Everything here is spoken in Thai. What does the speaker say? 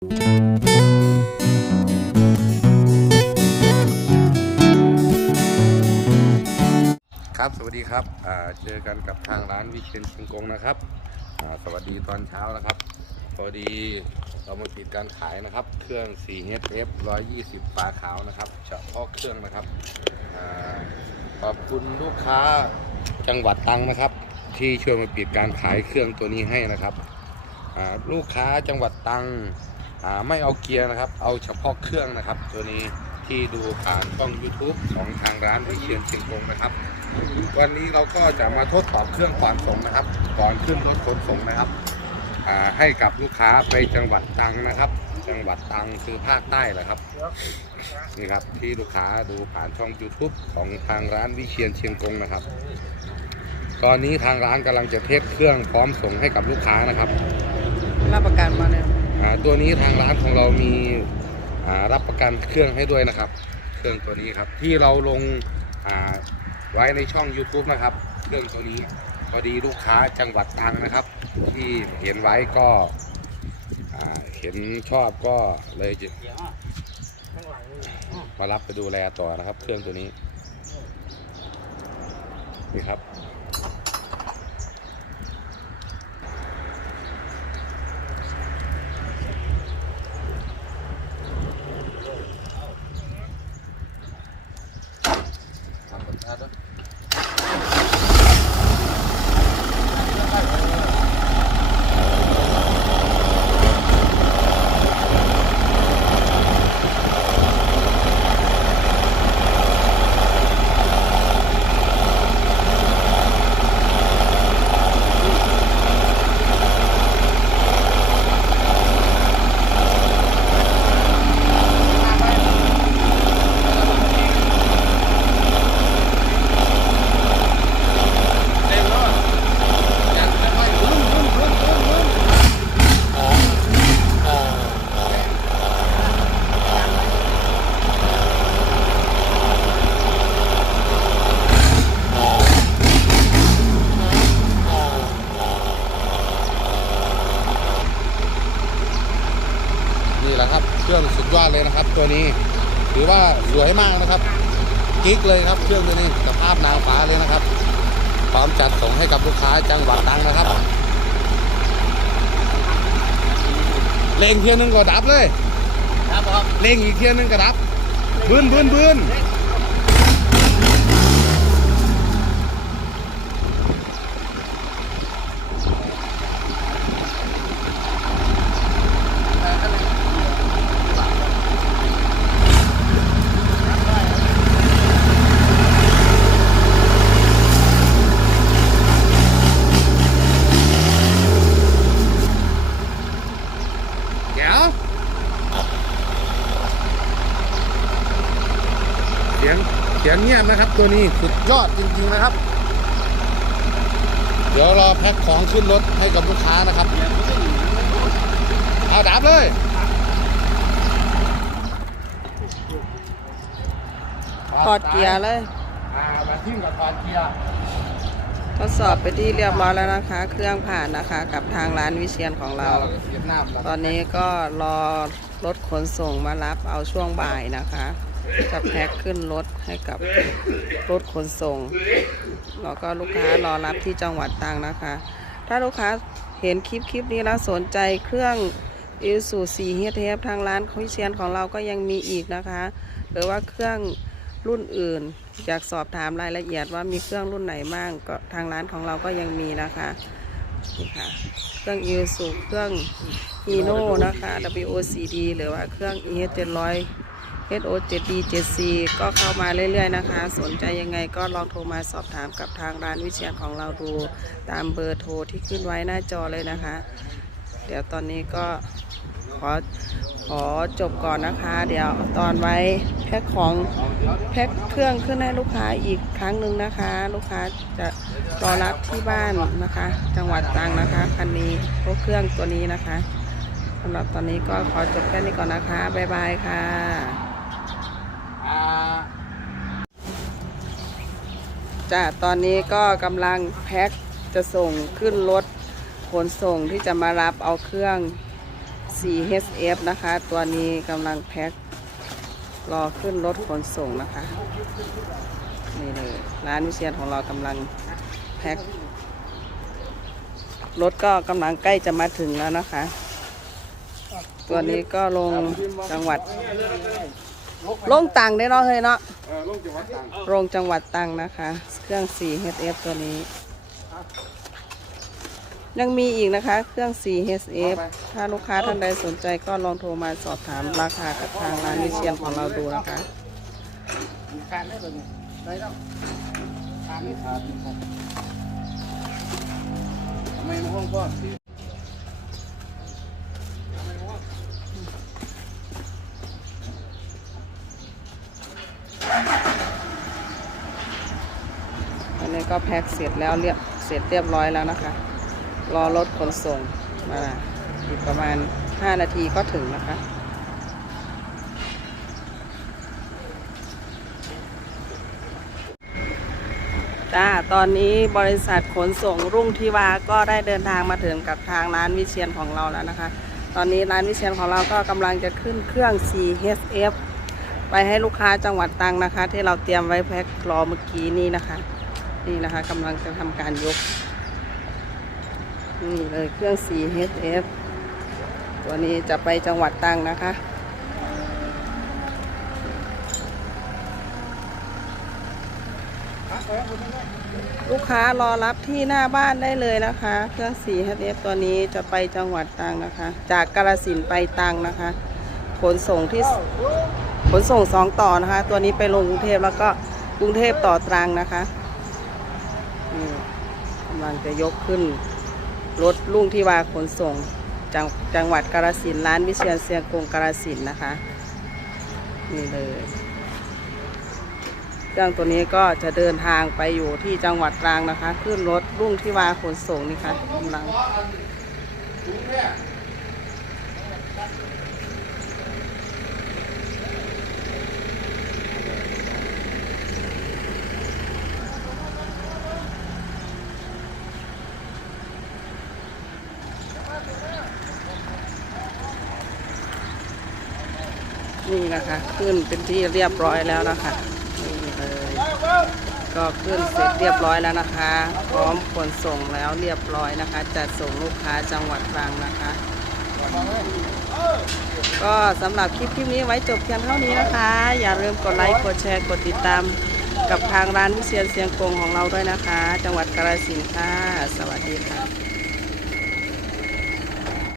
ครับ สวัสดีครับเจอกันกับทางร้านวิเชียนชิงกงนะครับ สวัสดีตอนเช้านะครับ พอดีเรามาปิดการขายนะครับ เครื่อง 4HF 120ฝาขาวนะครับ เฉพาะเครื่องนะครับอขอบคุณลูกค้าจังหวัดตังนะครับ ที่ช่วยมาปิดการขายเครื่องตัวนี้ให้นะครับลูกค้าจังหวัดตัง ไม่เอาเกียร์นะครับ เอาเฉพาะเครื่องนะครับ ตัวนี้ที่ดูผ่านช่อง YouTube ของทางร้านวิเชียนเชียงกงนะครับวันนี้เราก็จะมาทดสอบเครื่องก่อนส่งนะครับ ก่อนขึ้นรถขนส่งนะครับให้กับลูกค้าไปจังหวัดตังนะครับ จังหวัดตังคือภาคใต้แหละครับนี่ครับที่ลูกค้าดูผ่านช่อง YouTube ของทางร้านวิเชียนเชียงกงนะครับ ตอนนี้ทางร้านกำลังจะเทสเครื่องพร้อมส่งให้กับลูกค้านะครับรับประกันมาเนี่ย ตัวนี้ทางร้านของเรามีรับประกันเครื่องให้ด้วยนะครับ เครื่องตัวนี้ครับที่เราลงาไว้ในช่อง YouTube นะครับ เครื่องตัวนี้พอดีลูกค้าจังหวัดตรังนะครับ ที่เห็นไว้ก็เห็นชอบก็เลยจะมารับไปดูแลต่อนะครับ เครื่องตัวนี้นี่ครับ ทำแบบนั้นด้วยนี่ แหละครับ เครื่องสุดยอดเลยนะครับ ตัวนี้ถือว่าสวยมากนะครับกิ๊กเลยครับเครื่องตัวนี้สภาพนางฟ้าเลยนะครับพร้อมจัดส่งให้กับลูกค้าจังหวัดตรังนะครับเล่งเทียนนึงก็ดับเลย ครับผมเล่งอีกเทียนนึงก็ดับ บืนบืนบืนเดี๋ยว เสียง เสียงเงียบนะครับ ตัวนี้สุดยอดจริงๆนะครับ เดี๋ยวรอแพ็คของขึ้นรถให้กับลูกค้านะครับ เอาดับเลย ถอดเกียร์เลย อ่ามาทิ้งกับถอดเกียร์ ทดสอบไปที่เรียบร้อยแล้วนะคะ เครื่องผ่านนะคะ กับทางร้านวิเชียนของเราเราเสียบหน้าเรา ตอนนี้ก็รอรถขนส่งมารับเอาช่วงบ่ายนะคะจะแพ็คขึ้นรถให้กับรถขนส่งแล้วก็ลูกค้ารอรับที่จังหวัดตรังนะคะ ถ้าลูกค้าเห็นคลิปคลิปนี้แล้วสนใจเครื่องอิสูสีเฮดเทปทางร้านวิเชียนของเราก็ยังมีอีกนะคะ หรือว่าเครื่องรุ่นอื่น อยากสอบถามรายละเอียดว่ามีเครื่องรุ่นไหนบ้างก็ทางร้านของเราก็ยังมีนะคะนี่ค่ะเครื่องอิสูเครื่องฮีโน่นะคะ WOCD หรือว่าเครื่อง EH 700 HO 7D 7C ก็เข้ามาเรื่อยๆนะคะ สนใจยังไงก็ลองโทรมาสอบถามกับทางร้านวิเชียนของเราดูตามเบอร์โทรที่ขึ้นไว้หน้าจอเลยนะคะ เดี๋ยวตอนนี้ก็ขอ อจบก่อนนะคะ เดี๋ยวตอนไว้แพ็คของแพ็คเครื่องขึ้นให้ลูกค้าอีกครั้งหนึ่งนะคะ ลูกค้าจะรอรับที่บ้านนะคะ จังหวัดตรังนะคะคันนี้รถเครื่องตัวนี้นะคะสำหรับตอนนี้ก็ขอจบแค่นี้ก่อนนะคะบ๊ายบายค่ะจ้ะตอนนี้ก็กำลังแพ็คจะส่งขึ้นรถขนส่งที่จะมารับเอาเครื่อง 4HF นะคะ ตัวนี้กำลังแพ็ครอขึ้นรถขนส่งนะคะ นี่เลยร้านวิเชียนของเรากำลังแพ็ครถก็กำลังใกล้จะมาถึงแล้วนะคะ ตัวนี้ก็ลงจังหวัด ลงตังได้เนาะเฮ้ยเนาะเออลงจังหวัดต่างโรงจังหวัดตรังนะคะ เครื่อง 4HF ตัวนี้ ยังมีอีกนะคะเครื่อง 4HF ถ้าลูกค้าท่านใดสนใจก็ลองโทรมาสอบถามราคากับทางร้านวิเชียนของเราดูนะคะขาดได้เลยได้แล้วขาดไม่ขาดครับทำไมในห้องพ่อสีอันนี้ก็แพ็คเสร็จแล้วเรียบเสร็จเรียบร้อยแล้วนะคะ รอรถขนส่งมาอีกประมาณ 5 นาทีก็ถึงนะคะจ้าตอนนี้บริษัทขนส่งรุ่งทิวาก็ได้เดินทางมาถึงกับทางร้านวิเชียนของเราแล้วนะคะ ตอนนี้ร้านวิเชียนของเราก็กำลังจะขึ้นเครื่อง 4HF ไปให้ลูกค้าจังหวัดตรังนะคะ ที่เราเตรียมไว้แพ็ครอเมื่อกี้นี่นะคะ นี่นะคะกำลังจะทำการยก นี่เลยเครื่อง 4HF ตัวนี้จะไปจังหวัดตังนะคะ ลูกค้ารอรับที่หน้าบ้านได้เลยนะคะ เครื่อง 4HF ตัวนี้จะไปจังหวัดตังนะคะ จากกาลสินไปตังนะคะ ขนส่งที่ขนส่งสองต่อนะคะ ตัวนี้ไปลงกรุงเทพแล้วก็กรุงเทพต่อตรังนะคะนี่กำลังจะยกขึ้น รถลุงที่วาขนส่งจังจังหวัดกาฬสินร้านวิเชียนเซียงกงกาฬสินนะคะ นี่เลยเครื่องตัวนี้ก็จะเดินทางไปอยู่ที่จังหวัดตรังนะคะ ขึ้นรถลุงที่วาขนส่งนี่ค่ะกำลัง นี่นะคะ ขึ้นเป็นที่เรียบร้อยแล้วนะคะนี่เลยก็ขึ้นเสร็จเรียบร้อยแล้วนะคะ พร้อมขนส่งแล้วเรียบร้อยนะคะ จัดส่งลูกค้าจังหวัดตรังนะคะ ก็สำหรับคลิปคลิปนี้ไว้จบเพียงเท่านี้นะคะ อย่าลืมกดไลค์กดแชร์กดติดตามกับทางร้านวิเชียนเสียงกงของเราด้วยนะคะ จังหวัดกาฬสินธุ์ค่ะ สวัสดีค่ะ